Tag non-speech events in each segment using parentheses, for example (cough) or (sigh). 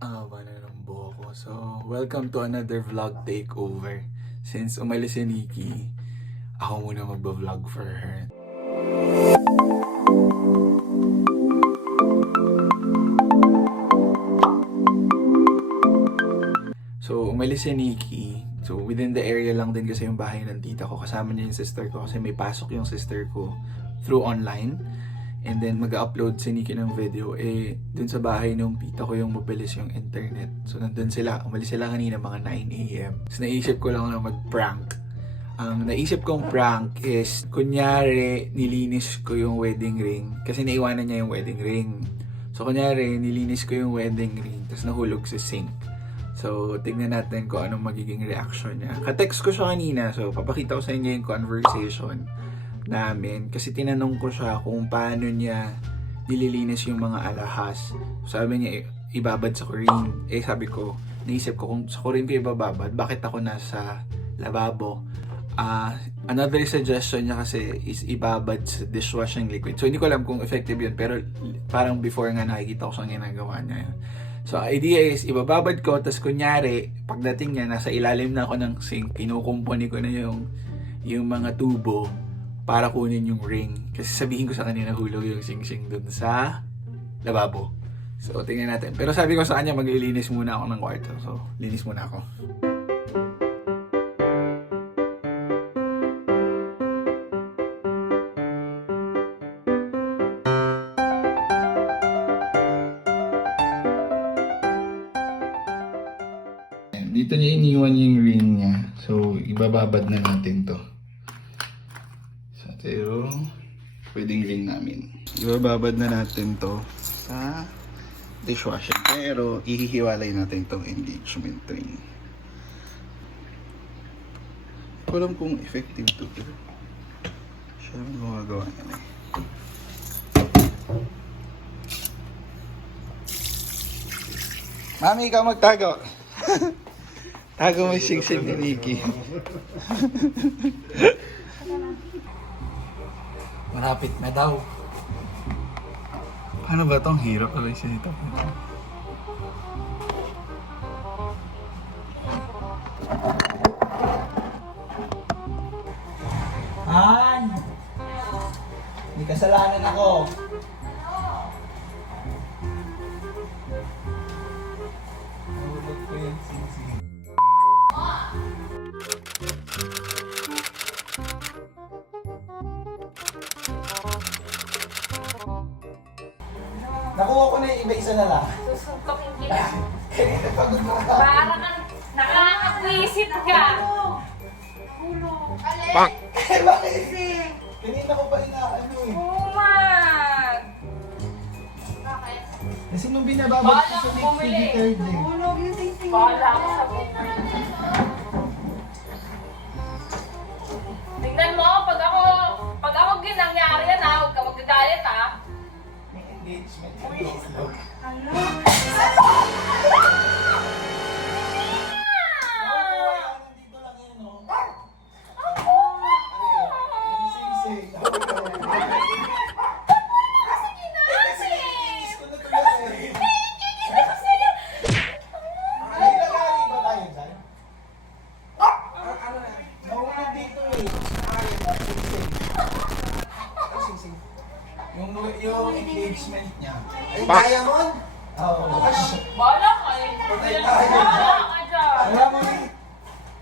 Ah, na ng buho. So, welcome to another vlog takeover. Since umalis si Nikki, ako muna magba-vlog for her. So, umalis si Nikki. So, within the area lang din kasi yung bahay ng tita ko. Kasama niya yung sister ko kasi may pasok yung sister ko through online. And then, mag-upload si Nikki ng video. Eh, dun sa bahay nung tita ko yung mabilis yung internet. So, nandun sila. Umalis sila kanina mga 9 a.m. So, naisip ko lang na mag-prank. Ang naisip kong prank is, kunyari, nilinis ko yung wedding ring. Kasi naiwanan niya yung wedding ring. So, kunyari, nilinis ko yung wedding ring. Tapos nahulog sa sink. So, tignan natin kung anong magiging reaction niya. Ka-text ko siya kanina. So, papakita ko sa inyo yung conversation namin. Kasi tinanong ko siya kung paano niya nililinis yung mga alahas. Sabi niya, ibabad sa Corinne. Eh, sabi ko, naisip ko kung sa Corinne ko ibababad, bakit ako nasa lababo? Ah, another suggestion niya kasi is ibabad sa dishwashing liquid. So, hindi ko alam kung effective yun, pero parang before nga nakikita ko siyang ginagawa niya yun. So, idea is, ibababad ko, tapos kunyari, pagdating niya, nasa ilalim na ako ng sink, kinukumpuni ko na yung, yung mga tubo para kunin yung ring. Kasi sabihin ko sa kanina, hulog yung sing-sing dun sa lababo. So, tingnan natin. Pero sabi ko sa kanya, maglilinis muna ako ng kwarto. So, linis muna ako. Dito niya iniwan yung ring niya. So, ibababad na natin to. Sa ito yung wedding ring namin. Ibababad na natin to sa dishwasher. Pero, ihihiwalay natin tong engagement ring. Hindi ko alam kung effective to. Pero, siya ang gumagawa niya eh. Mami, ikaw magtago. (laughs) Tago mo yung singsing ni Nikki. (laughs) Marapit na daw. Paano ba itong hirap pala siya nito? Han! May kasalanan ako. Nakuha ko na yung iba isa na lang. Susuntokin (laughs) kita. Kanina pagod na ako. Para kang nakakabwisit ka. Bang! Eh, (laughs) bakit? Kanina ko pa inaano eh. Human! Kasi nung binababag ko Bala sa ko next bumili. third eh. Bahala ako sa. Tingnan mo, pag ako, pag ako ginangyari yan ha, huwag ka magagalit ha. May engagement. Tulog. Yung, engagement niya. Ay, diamond? Oo. Bahala ka eh. Patay tayo. Bahala ka dyan. Wala mo eh.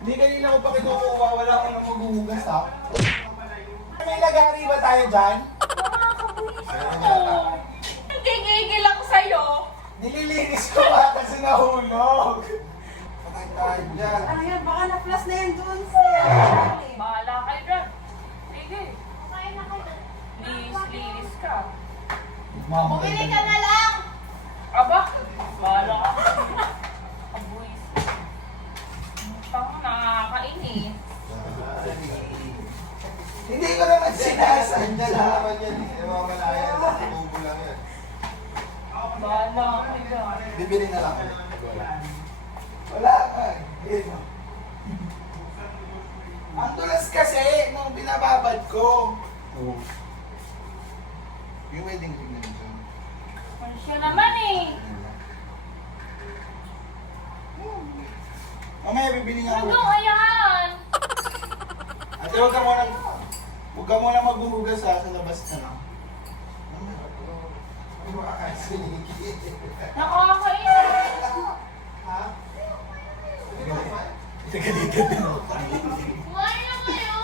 Hindi kanina ko pa kinukuha, wala ko nang maghuhugas ha. May lagari ba tayo dyan? Gigigil ako sa'yo. Nililinis ko pa kasi nahulog. Patay tayo dyan. Ano yan? Baka na-plus na yan doon sa... Bahala kayo dyan. Sige. Linis, linis ka. Bumili ka na lang! Aba, bahala ka. Abuis. Tama, nakakainis. Hindi ko naman sinasadya. naman yan. Ewan mo na yan. Tubo lang yan. Bahala ka dyan. Bibili na lang. Wala ka. eh. Ayun, oh. Ang tulas kasi nung binababad ko. Yung wedding ring na. Ano siya naman eh. Mamaya bibili nga ako. Hanggang ayan. Ate, huwag ka muna, huwag ka muna maghuhugas ha, sa labas na lang. Nakakainis. Ha? Teka-teka din ako. Kumain na kayo.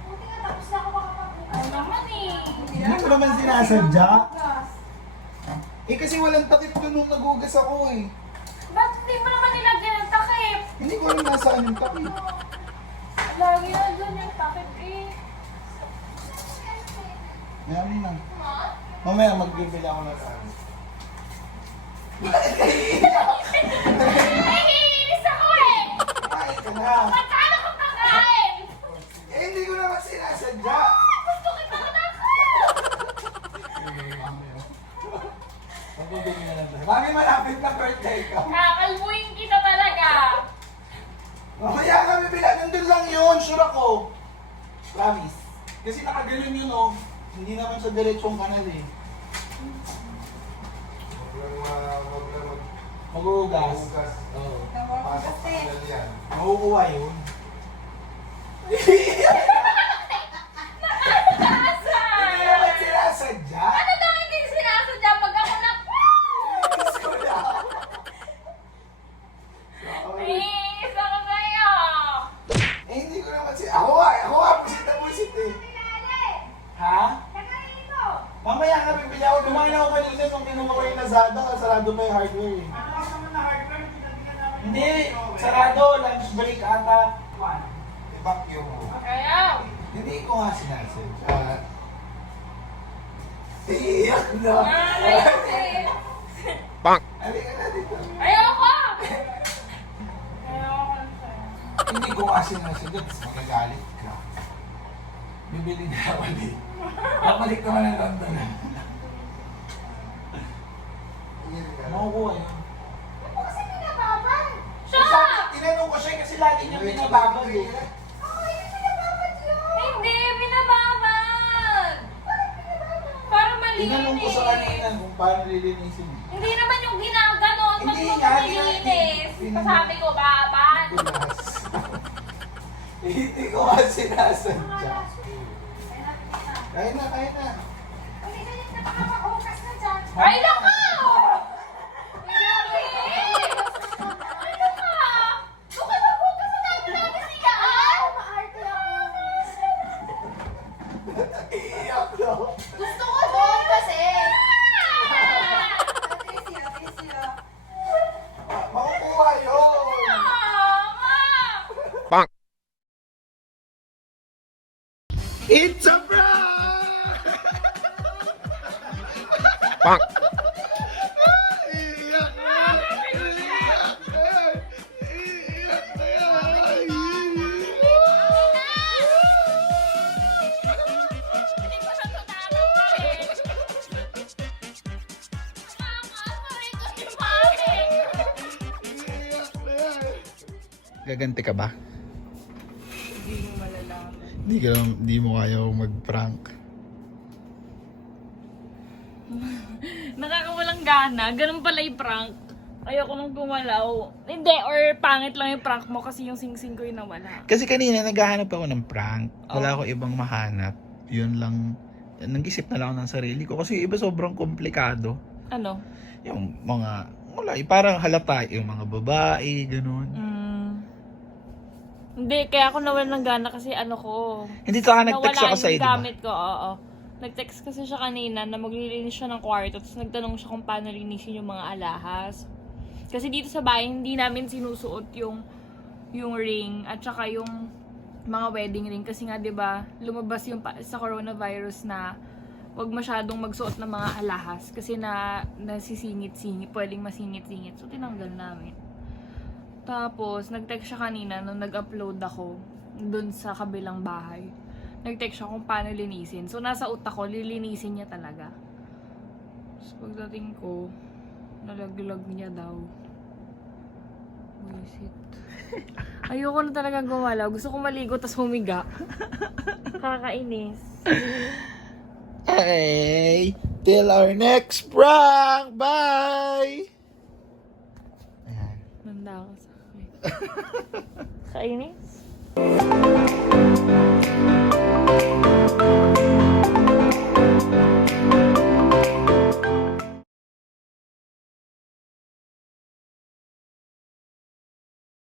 Buti nga tapos na ako makapag- Ano naman eh. Hindi ko naman sinasadya. Eh kasi walang takip doon nung nagugas ako eh. Ba't hindi mo naman nilagyan ng takip? Hindi ko alam nasaan yung takip. Lagi na dyan yung takip eh. Meron na. Mamaya magbibili ako ng saan. (laughs) Nahihinis ako eh! Ay, ka na. Magkano ko pagkain? Eh, hindi ko naman sinasadya. Gusto kita na ako! Magbibili na lang tayo. Mami, malapit na birthday ko. Kakalbuin kita talaga. Mamaya kami bila. Nandun lang yun. Sure ako. Promise. Kasi nakaganon yun oh. Hindi naman sa diretsong kanal eh. Huwag lang ma- huwag lang mag- Maghuhugas. Hugas. Oo. Pasok sa kanal yan. Makukuha yun. (laughs) Hindi, sarado, lunch break ata. I-vacuum mo. Kaya, Hindi ko nga sinasadya. Iiyak na. naiinis. Halika na dito. Ayoko! Ayoko na sa'yo. Hindi ko nga sinasadya, tapos magagalit ka. Bibili na ako ulit. Babalik naman ng London. Iyan ka. Makukuha yun. Siya! Sabi, tinanong ko siya kasi lagi niya pinababag eh. Hindi, binababad! Para malinis. Tinanong ko sa kanina kung paano lilinisin. Hindi naman yung ginaganon pag Hindi nga, nililinis. hindi- Sabi ko, babad. Hindi ko nga sinasadya. Kaya na, kaya na. Ay, naku! Grabe! Gaganti ka ba? Hindi mo malalaman. Hindi ka, hindi mo kaya mag-prank. (laughs) Nakakawalang gana. Ganun pala yung prank. Ayoko nang gumalaw. Hindi, or pangit lang yung prank mo kasi yung sing-sing ko yung nawala. Kasi kanina naghahanap ako ng prank. Wala Oh. ako ibang mahanap. Yun lang. Nag-isip na lang ako ng sarili ko. Kasi iba sobrang komplikado. Ano? Yung mga, wala, parang halata. Yung mga babae, ganun. Mm. Hindi, kaya ako nawalan ng gana kasi ano ko. Hindi to ka nag-text nawala ako sa'yo, di ba? gamit ko, oo. Nag-text kasi siya kanina na maglilinis siya ng kwarto tapos nagtanong siya kung paano linisin yung mga alahas. Kasi dito sa bahay, hindi namin sinusuot yung yung ring at saka yung mga wedding ring kasi nga 'di ba lumabas yung sa coronavirus na wag masyadong magsuot ng mga alahas kasi na nasisingit-singit, pwedeng masingit-singit. So tinanggal namin. Tapos nag-text siya kanina nung nag-upload ako dun sa kabilang bahay. Nag-text siya kung paano linisin. So nasa utak ko, lilinisin niya talaga. Tapos pagdating ko, nalaglag niya daw. Buisit. (laughs) Ayoko na talaga gumalaw. Gusto ko maligo tas humiga. Kakainis. Hey! Till our next prank! Bye! Ga je niet?